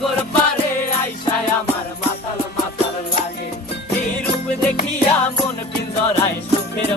সাগর পারে আইসায় আমার মাতাল মাতাল লাগে। এই রূপ দেখিয়া মন পিঞ্জরায় সুখের